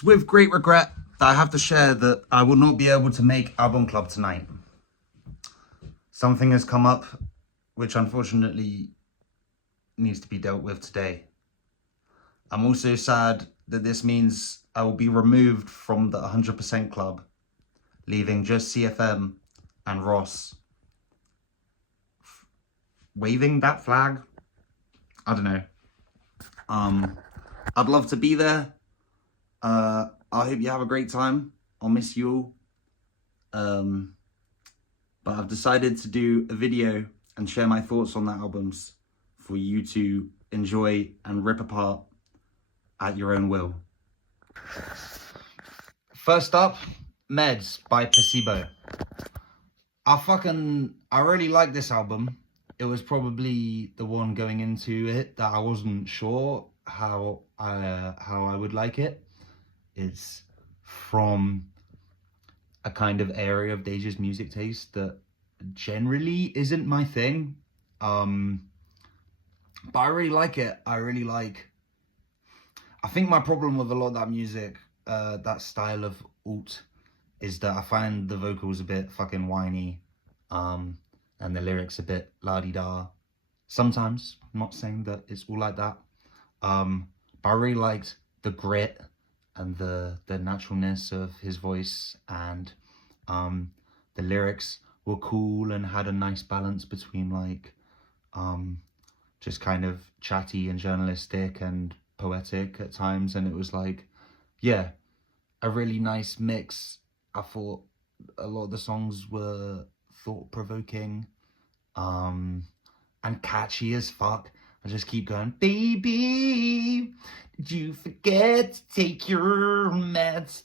It's with great regret that I have to share that I will not be able to make Album Club tonight. Something has come up which unfortunately needs to be dealt with today. I'm also sad that this means I will be removed from the 100% Club, leaving just CFM and Ross waving that flag. I don't know. I'd love to be there. I hope you have a great time. I'll miss you all. But I've decided to do a video and share my thoughts on the albums for you to enjoy and rip apart at your own will. First up, Meds by Placebo. I really like this album. It was probably the one going into it that I wasn't sure how I would like it. It's from a kind of area of Deja's music taste that generally isn't my thing. But I really like it. I think my problem with a lot of that music, that style of alt, is that I find the vocals a bit fucking whiny, and the lyrics a bit la-di-da. Sometimes, I'm not saying that it's all like that. But I really liked the grit and the naturalness of his voice, and the lyrics were cool and had a nice balance between like just kind of chatty and journalistic and poetic at times, and it was like, yeah, a really nice mix. I thought a lot of the songs were thought-provoking and catchy as fuck. I just keep going, baby, did you forget to take your meds?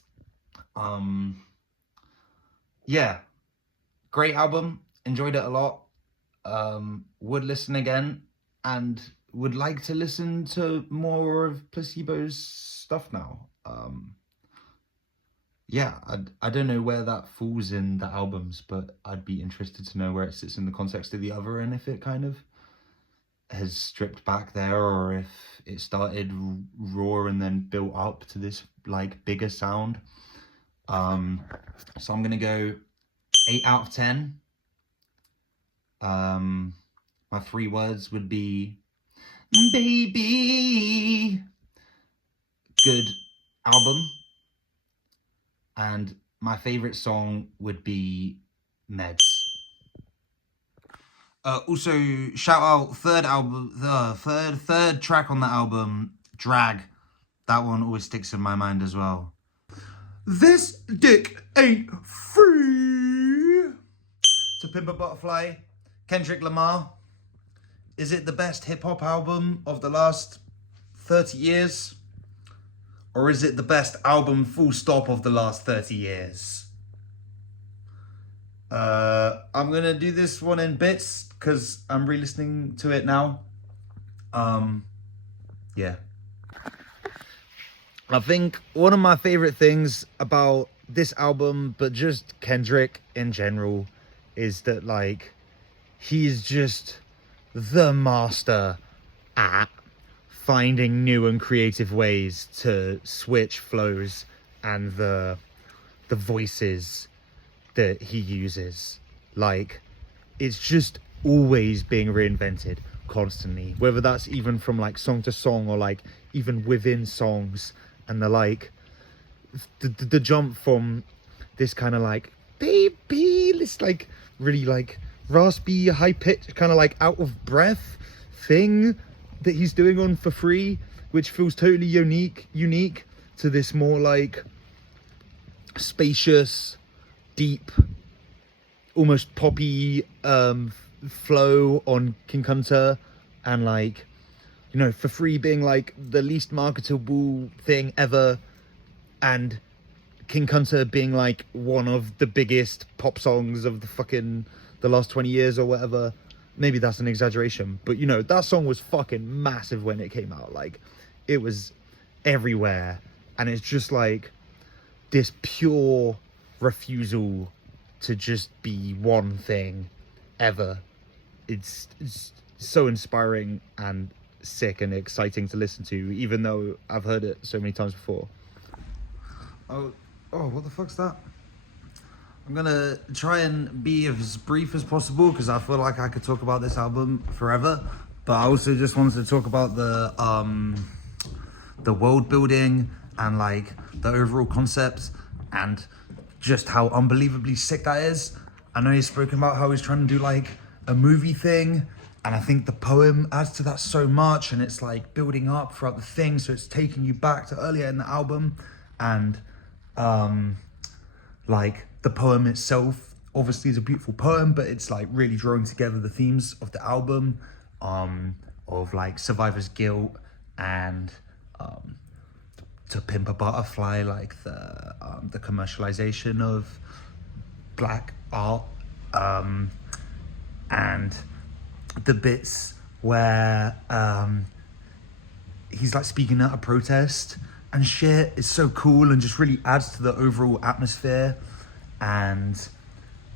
Yeah, great album, enjoyed it a lot. Would listen again, and would like to listen to more of Placebo's stuff now. Yeah, I don't know where that falls in the albums, but I'd be interested to know where it sits in the context of the other, and if it kind of has stripped back there, or if it started raw and then built up to this like bigger sound. So I'm gonna go 8 out of 10. My 3 words would be baby. Good album. And my favorite song would be Meds. Also, shout out third track on the album, Drag. That one always sticks in my mind as well. This dick ain't free. To Pimp a Butterfly, Kendrick Lamar. Is it the best hip-hop album of the last 30 years? Or is it the best album full stop of the last 30 years? I'm gonna do this one in bits because I'm re-listening to it now. Yeah. I think one of my favorite things about this album, but just Kendrick in general, is that like he's just the master at finding new and creative ways to switch flows and the voices that he uses. Like, it's just always being reinvented constantly, whether that's even from like song to song or like even within songs, and the jump from this kind of like baby, this like really like raspy, high pitched, kind of like out of breath thing that he's doing on For Free, which feels totally unique to this more like spacious, deep, almost poppy flow on King Kunta, and like, you know, For Free being like the least marketable thing ever, and King Kunta being like one of the biggest pop songs of the last 20 years or whatever. Maybe that's an exaggeration, but you know, that song was fucking massive when it came out. Like, it was everywhere, and it's just like this pure refusal to just be one thing ever. It's so inspiring and sick and exciting to listen to, even though I've heard it so many times before. Oh, oh, what the fuck's that? I'm gonna try and be as brief as possible because I feel like I could talk about this album forever. But I also just wanted to talk about the world building and like the overall concept and just how unbelievably sick that is. I know he's spoken about how he's trying to do like a movie thing, and I think the poem adds to that so much, and it's like building up throughout the thing, so it's taking you back to earlier in the album. And like the poem itself obviously is a beautiful poem, but it's like really drawing together the themes of the album, of like survivor's guilt and To Pimp a Butterfly, like the commercialization of black art, and the bits where he's like speaking at a protest and shit is so cool and just really adds to the overall atmosphere. And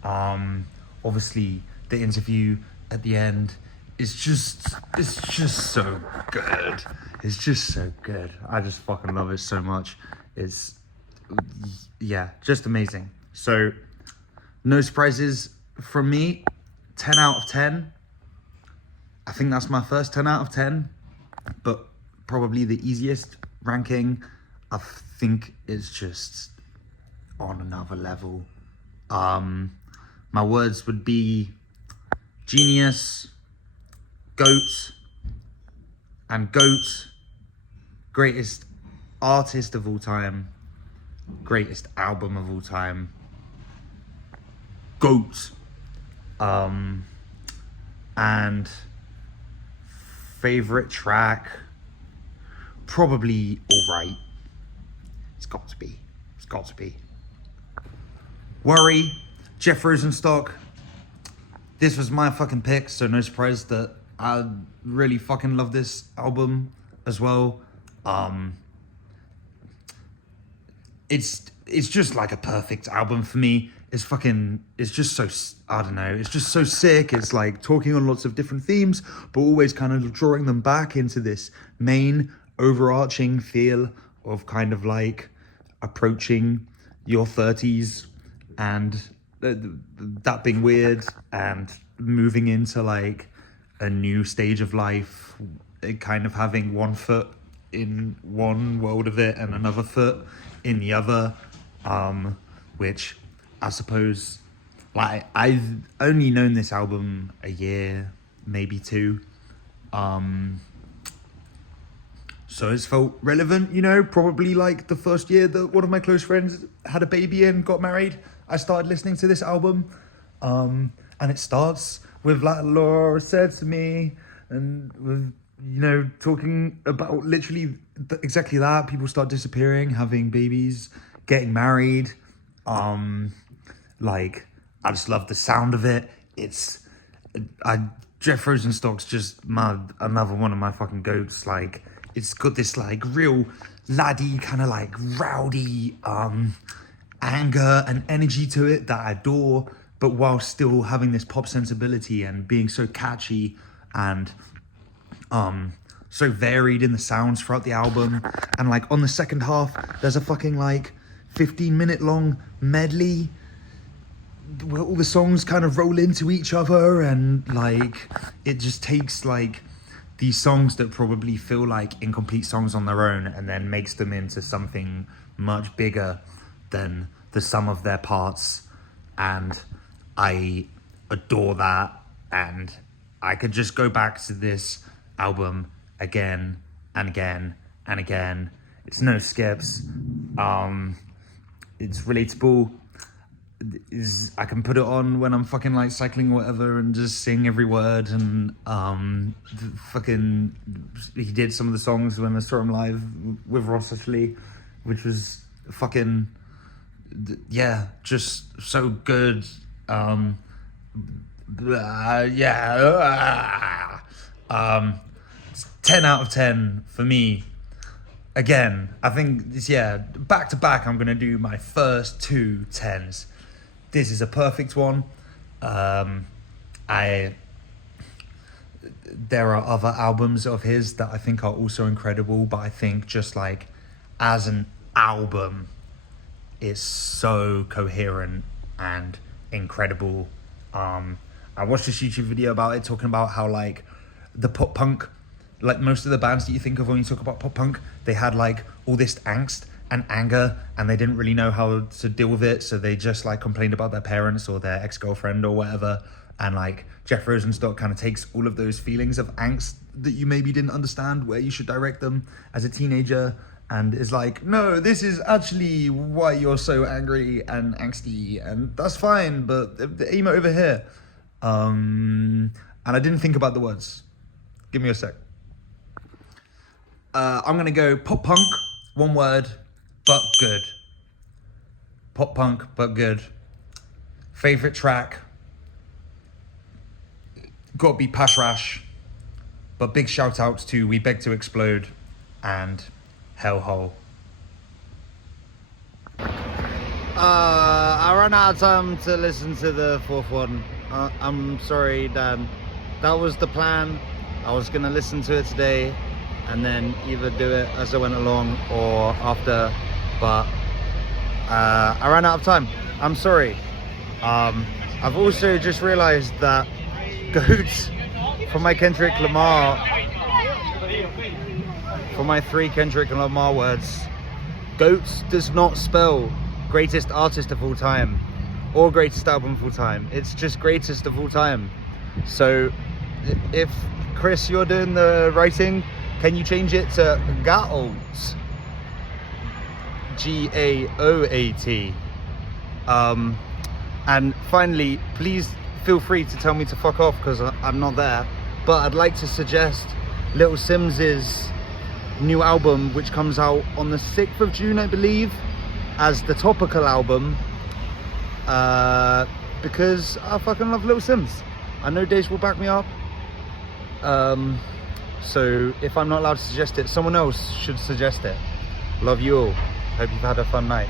obviously the interview at the end is just, it's just so good. It's just so good. I just fucking love it so much. It's, yeah, just amazing. So no surprises from me. 10 out of 10. I think that's my first 10 out of 10, but probably the easiest ranking. I think it's just on another level. My words would be genius, goat, and goat, greatest artist of all time, greatest album of all time, goat. And favorite track, probably Alright. It's got to be. It's got to be. Worry, Jeff Rosenstock. This was my fucking pick, so no surprise that I really fucking love this album as well. It's just like a perfect album for me. It's just so, I don't know, it's just so sick. It's like talking on lots of different themes, but always kind of drawing them back into this main overarching feel of kind of like approaching your 30s and that being weird and moving into like a new stage of life, kind of having one foot in one world of it and another foot in the other, which I suppose, like, I've only known this album a year, maybe two, so it's felt relevant, you know, probably like the first year that one of my close friends had a baby and got married, I started listening to this album, and it starts with like Laura said to me, and with, you know, talking about literally exactly that. People start disappearing, having babies, getting married. Like, I just love the sound of it. Jeff Rosenstock's just another one of my fucking goats. Like, it's got this like real laddie kind of like rowdy anger and energy to it that I adore, but while still having this pop sensibility and being so catchy and so varied in the sounds throughout the album. And like on the second half, there's a fucking like 15-minute long medley where all the songs kind of roll into each other, and like it just takes like these songs that probably feel like incomplete songs on their own and then makes them into something much bigger than the sum of their parts. And I adore that, and I could just go back to this album again and again and again. It's no skips. It's relatable. I can put it on when I'm fucking like cycling or whatever and just sing every word. And fucking he did some of the songs when I saw him live with Ross Ashley, which was fucking, yeah, just so good. 10 out of 10 for me. Again, I think this, yeah, back to back, I'm going to do my first two 10s. This is a perfect one. There are other albums of his that I think are also incredible, but I think just like as an album, is so coherent and incredible. I watched this YouTube video about it, talking about how like the pop punk, like most of the bands that you think of when you talk about pop punk, they had like all this angst and anger, and they didn't really know how to deal with it, so they just like complained about their parents or their ex-girlfriend or whatever. And like Jeff Rosenstock kind of takes all of those feelings of angst that you maybe didn't understand where you should direct them as a teenager, and is like, no, this is actually why you're so angry and angsty, and that's fine, but aim it over here. And I didn't think about the words. Give me a sec. I'm gonna go pop punk, one word, but good. Pop punk, but good. Favorite track, gotta be Pash Rash, but big shout outs to We Beg to Explode and Hellhole. I ran out of time to listen to the fourth one. I'm sorry, Dan. That was the plan. I was gonna listen to it today and then either do it as I went along or after, but I ran out of time. I'm sorry. I've also just realized that Goats, for my Kendrick Lamar, for my 3 Kendrick Lamar words, Goats does not spell greatest artist of all time or greatest album of all time. It's just greatest of all time. So if Chris, you're doing the writing, can you change it to Gaoat? Gaoat. And finally, please feel free to tell me to fuck off because I'm not there. But I'd like to suggest Little Simz's new album, which comes out on the 6th of June, I believe, as the topical album. Because I fucking love Little Sims. I know Dej will back me up. So if I'm not allowed to suggest it, someone else should suggest it. Love you all. Hope you've had a fun night.